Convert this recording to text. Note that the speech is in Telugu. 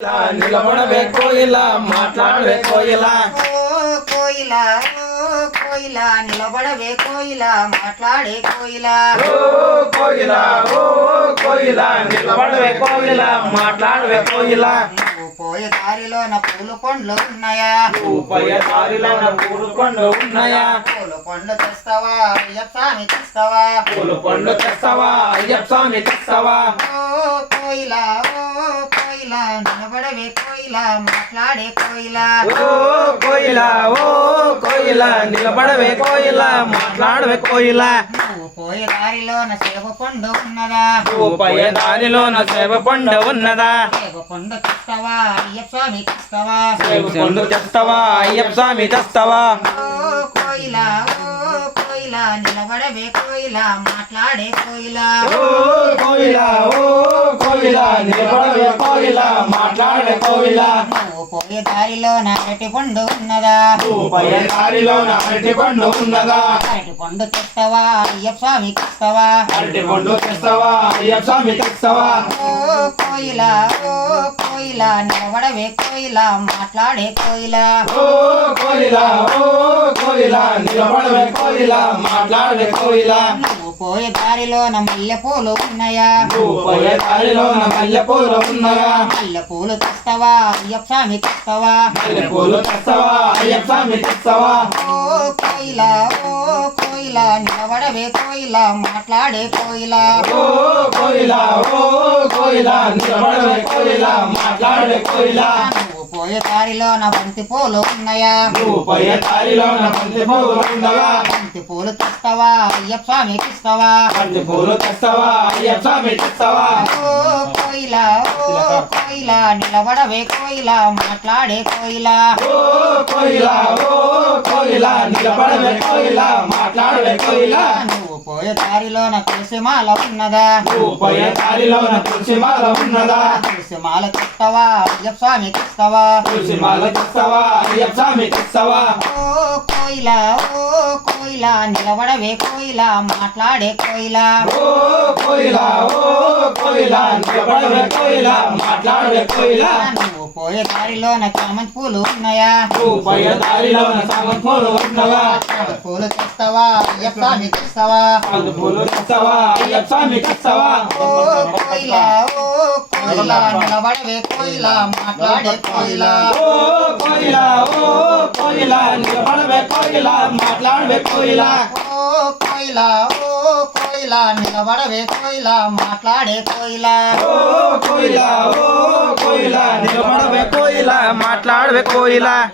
నిలబడవే కోయిలా మాట్లాడవే కోయిలా కోయిలా కోయిలా నిలబడవే కోయిలా మాట్లాడే కోయిలా కోయిలా కోయిలా నిలబడవే కోయిలా మాట్లాడవే కోయిలా నువ్వు పోయే దారిలోన పూలు పండ్లు ఉన్నాయా నువ్వు పోయే దారిలోన పూలు పండ్లు ఉన్నాయా పూలు పండ్లు తెస్తావా అయ్యప్ప స్వామి తెస్తావా పూలు పండ్లు తెస్తావా అయ్యప్ప స్వామి తెస్తావా కోయిలా కోయిలా నిలబడవే కోయిలా మాట్లాడే కోయిలా కోయిలా కోయిలా నిలబడవే కోయిలా మాట్లాడవే కోయిలా నువ్వు పోయే దారిలోన సేవ పండు ఉన్నదా నువ్వు పోయే దారిలోన సేవ పండు ఉన్నదా సేవ పండు తెస్తావా అయ్యప్ప స్వామి తెస్తావా సేవ పండు తెస్తావా అయ్యప్ప స్వామి తెస్తావా కోయిలా కోయిలా నిలబడవే కోయిలా మాట్లాడే కోయిలా కోయిలా కోయిలా నిలబడవే కోయిలా మాట్లాడే కోయిలా నువ్వు పోయే దారిలోన అరటి పండు ఉన్నదా నువ్వు పోయే దారిలోన అరటి పండు ఉన్నదా అరటి పండు తెస్తావా అయ్యప్ప స్వామి తెస్తావా అరటి పండు తెస్తావా అయ్యప్ప స్వామి తెస్తావా కోయిలా కోయిలా నిలబడవే కోయిలా మాట్లాడే కోయిలా కోయిలా కోయిలా నిలబడవే కోయిలా మాట్లాడే కోయిలా నువ్వు పోయే దారిలోన మల్లె పూలు ఉన్నాయా నువ్వు పోయే దారిలోన మల్లె పూలు ఉన్నాయా మల్లె పూలు తెస్తావా అయ్యప్ప స్వామి తెస్తావా మల్లె పూలు తెస్తావా అయ్యప్ప స్వామి తెస్తావా కోయిలా కోయిలా నిలబడవే కోయిలా మాట్లాడే కోయిలా కోయిలా కోయిలా నిలబడవే కోయిలా మాట్లాడే కోయిలా నువ్వు పోయే దారిలోన బంతి పూలు ఉన్నాయా నువ్వు పోయే దారిలోన బంతి పూలు ఉండగా బంతి పూలు తెస్తావా అయ్యప్ప స్వామి తెస్తావా బంతి పూలు తెస్తావా అయ్యప్ప స్వామి తెస్తావా కోయిలా కోయిలా నిలబడవే కోయిలా మాట్లాడే కోయిలా కోయిలా కోయిలా నిలబడవే కోయిలా మాట్లాడవే కోయిలా నువ్వు పోయే దారిలోన తులసి మాల ఉన్నదా నువ్వు పోయే దారిలోన తులసి మాల ఉన్నదా తులసి మాల తెస్తావా అయ్యప్ప స్వామి తెస్తావా తులసి మాల తెస్తావా అయ్యప్ప స్వామి తెస్తావా కోయిలా కోయిలా నిలబడవే కోయిలా మాట్లాడే కోయిలా కోయిలా కోయిలా నిలబడవే కోయిలా మాట్లాడవే కోయిలా నువ్వు పోయే దారిలోన చామంతి పూలు ఉన్నాయా నువ్వు పోయే దారిలోన సాగం పూలు ఉన్నదా చామంతి పూలు తెస్తావా అయ్యప్ప స్వామి తెస్తావా సాగం పూలు తెస్తావా అయ్యప్ప స్వామి తెస్తావా కోయిలా కోయిలా నిలబడవే కోయిలా మాట్లాడే కోయిలా కోయిలా కోయిలా నిలబడవే కోయిలా మాట్లాడవే కోయిలా కోయిలా కోయిలా నిలబడవే కోయిలా మాట్లాడే కోయిలా కోయిలా కోయిలా నిలబడవే కోయిలా మాట్లాడవే కోయిలా